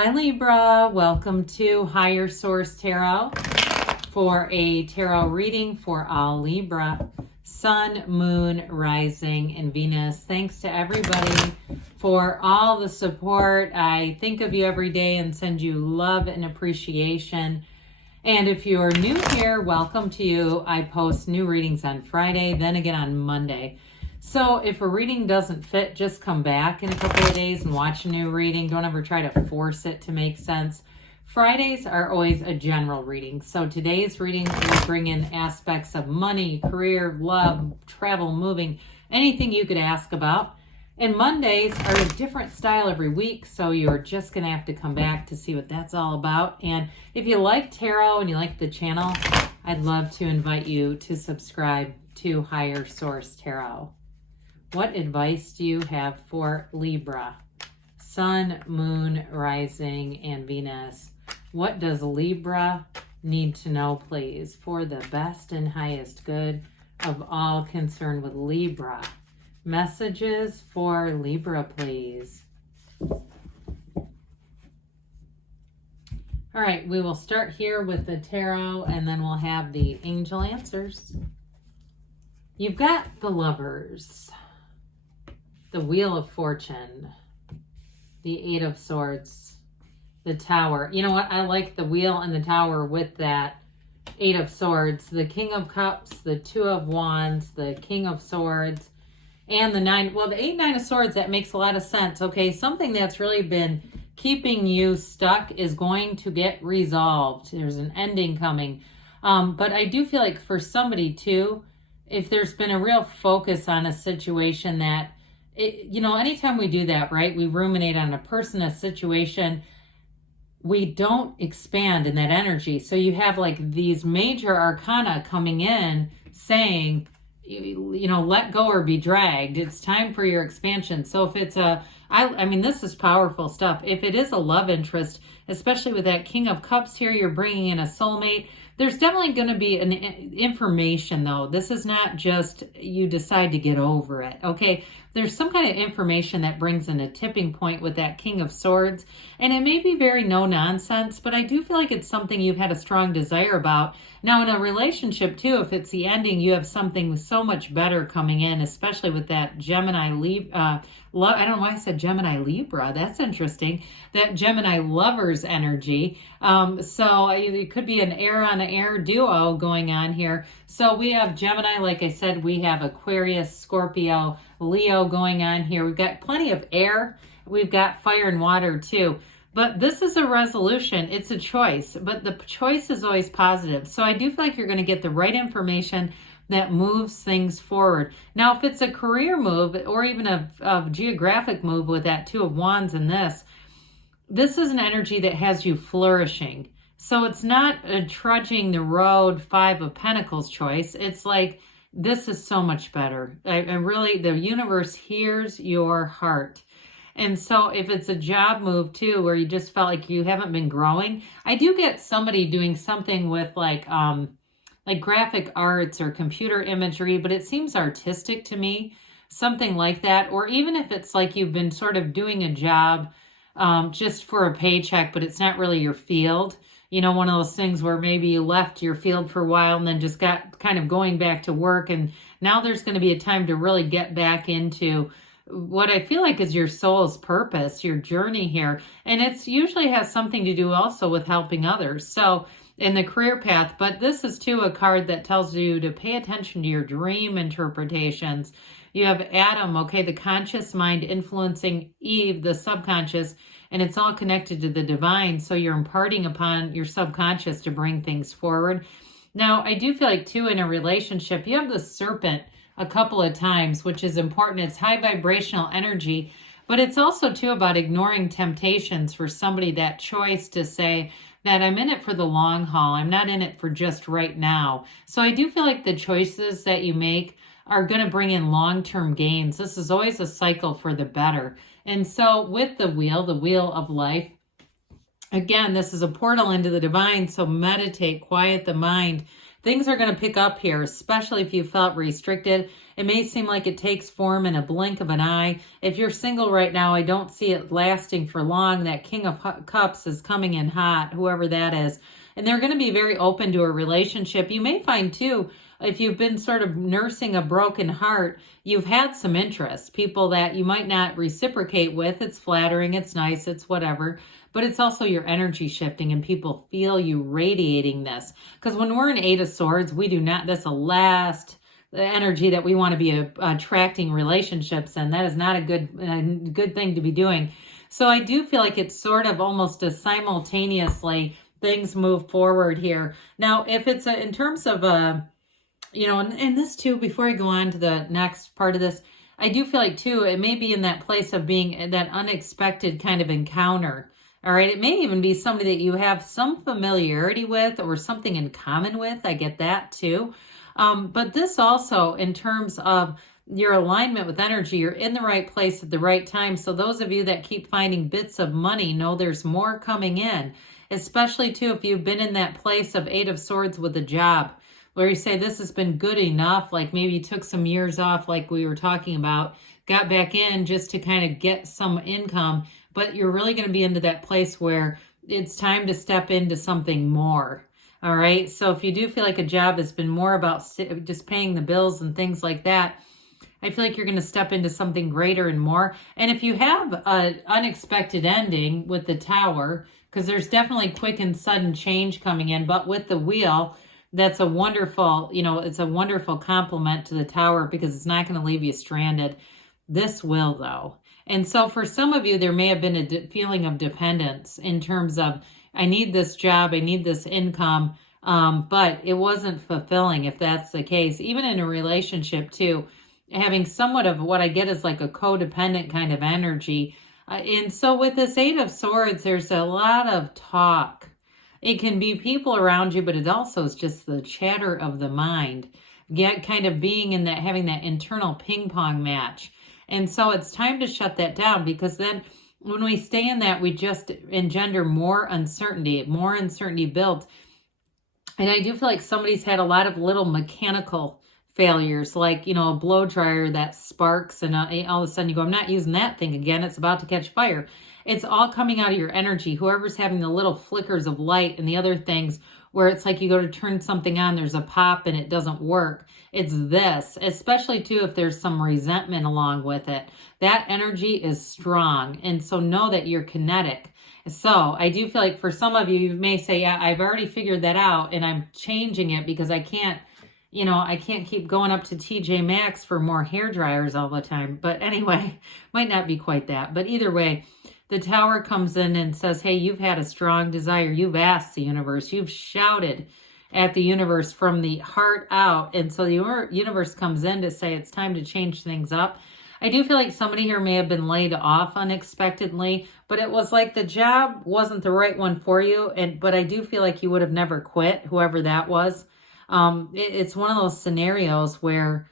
Hi Libra, welcome to Higher Source Tarot for a tarot reading for all Libra, Sun, Moon, Rising, and Venus. Thanks to everybody for all the support. I think of you every day and send you love and appreciation. And if you are new here, welcome to you. I post new readings on Friday, then again on Monday. So if a reading doesn't fit, just come back in a couple of days and watch a new reading. Don't ever try to force it to make sense. Fridays are always a general reading. So today's reading will bring in aspects of money, career, love, travel, moving, anything you could ask about. And Mondays are a different style every week, so you're just going to have to come back to see what that's all about. And if you like tarot and you like the channel, I'd love to invite you to subscribe to Higher Source Tarot. What advice do you have for Libra? Sun, Moon, Rising, and Venus. What does Libra need to know, please, for the best and highest good of all concerned with Libra? Messages for Libra, please. All right, we will start here with the tarot, and then we'll have the angel answers. You've got the Lovers, the Wheel of Fortune, the Eight of Swords, the Tower. You know what? I like the Wheel and the Tower with that Eight of Swords, the King of Cups, the Two of Wands, the King of Swords, and the Nine. Well, the 8, 9 of Swords, that makes a lot of sense. Okay, something that's really been keeping you stuck is going to get resolved. There's an ending coming. But I do feel like for somebody too, if there's been a real focus on a situation that, anytime we do that, right, we ruminate on a person, a situation, we don't expand in that energy. So you have like these major arcana coming in saying, let go or be dragged. It's time for your expansion. So if it's this is powerful stuff. If it is a love interest, especially with that King of Cups here, you're bringing in a soulmate. There's definitely going to be an information, though. This is not just you decide to get over it, okay? There's some kind of information that brings in a tipping point with that King of Swords, and it may be very no-nonsense, but I do feel like it's something you've had a strong desire about. Now, in a relationship, too, if it's the ending, you have something so much better coming in, especially with that Gemini Libra. I don't know why I said Gemini Libra. That's interesting. That Gemini Lovers energy. So it could be an air on air duo going on here. So we have Gemini, like I said, we have Aquarius, Scorpio, Leo going on here. We've got plenty of air. We've got fire and water too. But this is a resolution. It's a choice, but the choice is always positive. So I do feel like you're going to get the right information that moves things forward. Now, if it's a career move or even a geographic move with that Two of Wands in this is an energy that has you flourishing. So it's not a trudging the road, Five of Pentacles choice. It's like, this is so much better. I really, the universe hears your heart. And so if it's a job move too, where you just felt like you haven't been growing, I do get somebody doing something with like graphic arts or computer imagery, but it seems artistic to me, something like that. Or even if it's like you've been sort of doing a job just for a paycheck, but it's not really your field. One of those things where maybe you left your field for a while and then just got kind of going back to work. And now there's going to be a time to really get back into what I feel like is your soul's purpose, your journey here. And it's usually has something to do also with helping others. So in the career path, but this is too a card that tells you to pay attention to your dream interpretations. You have Adam, okay, the conscious mind influencing Eve, the subconscious, and it's all connected to the divine. So you're imparting upon your subconscious to bring things forward. Now, I do feel like too in a relationship, you have the serpent a couple of times, which is important. It's high vibrational energy, but it's also too about ignoring temptations for somebody, that choice to say that I'm in it for the long haul. I'm not in it for just right now. So I do feel like the choices that you make are going to bring in long-term gains. This is always a cycle for the better. And so with the wheel of life, again, this is a portal into the divine. So meditate, quiet the mind, things are going to pick up here, especially if you felt restricted. It may seem like it takes form in a blink of an eye. If you're single right now, I don't see it lasting for long. That King of Cups is coming in hot, whoever that is. And they're going to be very open to a relationship. You may find too, if you've been sort of nursing a broken heart, you've had some interest, people that you might not reciprocate with. It's flattering, it's nice, it's whatever, but it's also your energy shifting and people feel you radiating this. Because when we're in Eight of Swords, we do not, that's the last energy that we want to be attracting relationships, and that is not a good thing to be doing. So I do feel like it's sort of almost a simultaneously things move forward here. Now, if it's in terms of and this too, before I go on to the next part of this, I do feel like too, it may be in that place of being that unexpected kind of encounter. All right. It may even be somebody that you have some familiarity with or something in common with. I get that too. But this also, in terms of your alignment with energy, you're in the right place at the right time. So those of you that keep finding bits of money know there's more coming in, especially too, if you've been in that place of Eight of Swords with a job, where you say this has been good enough, like maybe you took some years off like we were talking about, got back in just to kind of get some income, but you're really going to be into that place where it's time to step into something more. All right. So if you do feel like a job has been more about just paying the bills and things like that, I feel like you're going to step into something greater and more. And if you have an unexpected ending with the Tower, because there's definitely quick and sudden change coming in, but with the Wheel, that's a wonderful, it's a wonderful compliment to the Tower because it's not going to leave you stranded. This will, though. And so for some of you, there may have been a feeling of dependence in terms of, I need this job, I need this income, but it wasn't fulfilling if that's the case. Even in a relationship too, having somewhat of what I get is like a codependent kind of energy. And so with this Eight of Swords, there's a lot of talk. It can be people around you, but it also is just the chatter of the mind. Get kind of being in that, having that internal ping pong match. And so it's time to shut that down, because then when we stay in that, we just engender more uncertainty built. And I do feel like somebody's had a lot of little mechanical failures, like, a blow dryer that sparks and all of a sudden you go, I'm not using that thing again. It's about to catch fire. It's all coming out of your energy. Whoever's having the little flickers of light and the other things where it's like you go to turn something on, there's a pop and it doesn't work. It's this, especially too, if there's some resentment along with it. That energy is strong. And so know that you're kinetic. So I do feel like for some of you, you may say, yeah, I've already figured that out and I'm changing it because I can't keep going up to TJ Maxx for more hair dryers all the time. But anyway, might not be quite that. But either way, the Tower comes in and says, hey, you've had a strong desire. You've asked the universe. You've shouted at the universe from the heart out. And so the universe comes in to say it's time to change things up. I do feel like somebody here may have been laid off unexpectedly, but it was like the job wasn't the right one for you. But I do feel like you would have never quit, whoever that was. It's one of those scenarios where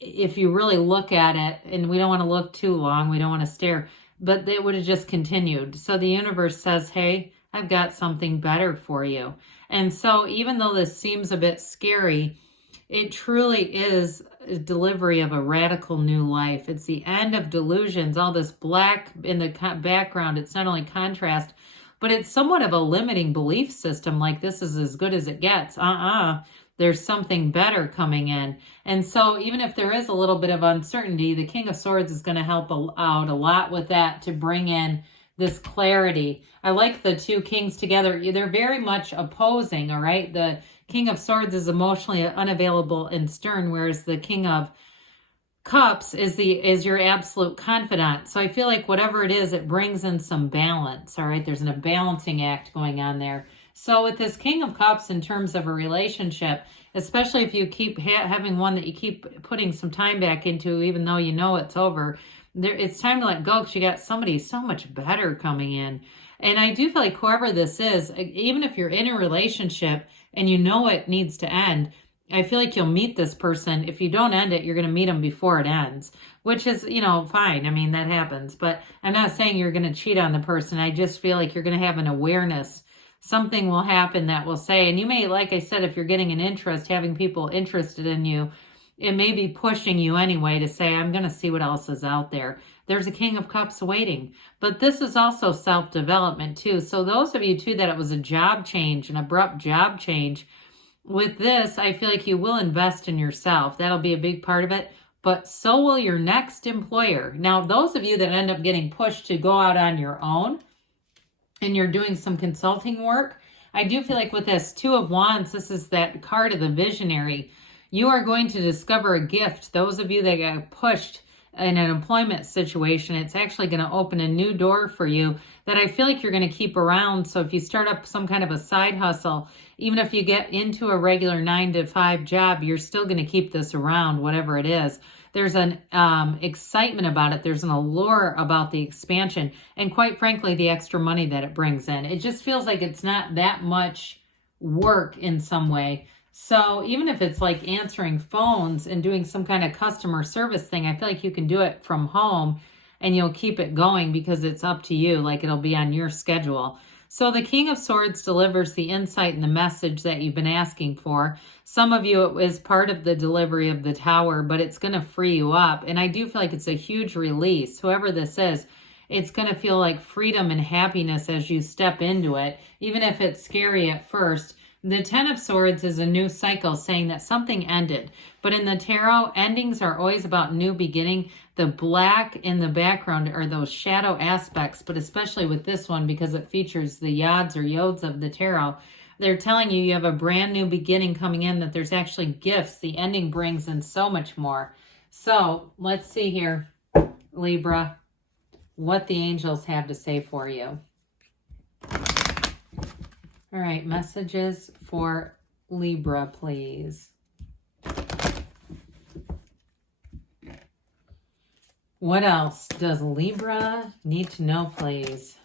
if you really look at it, and we don't want to look too long, we don't want to stare, but it would have just continued. So the universe says, hey, I've got something better for you. And so even though this seems a bit scary, it truly is a delivery of a radical new life. It's the end of delusions, all this black in the background. It's not only contrast, but it's somewhat of a limiting belief system, like this is as good as it gets. There's something better coming in. And so even if there is a little bit of uncertainty, the King of Swords is going to help out a lot with that to bring in this clarity. I like the two kings together. They're very much opposing, all right? The King of Swords is emotionally unavailable and stern, whereas the King of Cups is your absolute confidant. So I feel like whatever it is, it brings in some balance, all right? There's a balancing act going on there. So with this King of Cups, in terms of a relationship, especially if you keep having one that you keep putting some time back into, even though you know it's over, it's time to let go because you got somebody so much better coming in. And I do feel like whoever this is, even if you're in a relationship and you know it needs to end, I feel like you'll meet this person. If you don't end it, you're going to meet them before it ends, which is, fine. I mean, that happens. But I'm not saying you're going to cheat on the person. I just feel like you're going to have an awareness something will happen that will say, and you may, like I said, if you're getting an interest, having people interested in you, it may be pushing you anyway to say, I'm going to see what else is out there. There's a King of Cups waiting. But this is also self-development too. So those of you too that it was a job change, an abrupt job change, with this, I feel like you will invest in yourself. That'll be a big part of it. But so will your next employer. Now, those of you that end up getting pushed to go out on your own and you're doing some consulting work, I do feel like with this Two of Wands, this is that card of the visionary. You are going to discover a gift. Those of you that got pushed in an employment situation, it's actually going to open a new door for you that I feel like you're going to keep around. So if you start up some kind of a side hustle, even if you get into a regular 9-to-5 job, you're still going to keep this around, whatever it is. There's an excitement about it. There's an allure about the expansion. And quite frankly, the extra money that it brings in. It just feels like it's not that much work in some way. So even if it's like answering phones and doing some kind of customer service thing, I feel like you can do it from home and you'll keep it going because it's up to you. Like it'll be on your schedule. So the King of Swords delivers the insight and the message that you've been asking for. Some of you, it was part of the delivery of the Tower, but it's going to free you up. And I do feel like it's a huge release. Whoever this is, it's going to feel like freedom and happiness as you step into it, even if it's scary at first. The Ten of Swords is a new cycle saying that something ended. But in the tarot, endings are always about new beginning. The black in the background are those shadow aspects, but especially with this one because it features the yods or yods of the tarot. They're telling you you have a brand new beginning coming in, that there's actually gifts. The ending brings in so much more. So let's see here, Libra, what the angels have to say for you. All right, messages for Libra, please. What else does Libra need to know, please?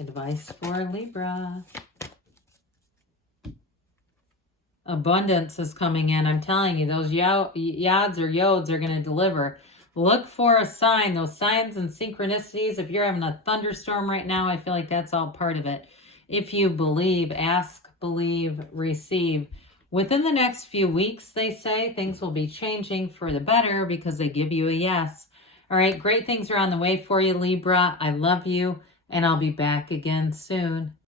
Advice for Libra. Abundance is coming in. I'm telling you, those yods or yods are going to deliver. Look for a sign, those signs and synchronicities. If you're having a thunderstorm right now, I feel like that's all part of it. If you believe, ask, believe, receive. Within the next few weeks, they say, things will be changing for the better because they give you a yes. All right, great things are on the way for you, Libra. I love you, and I'll be back again soon.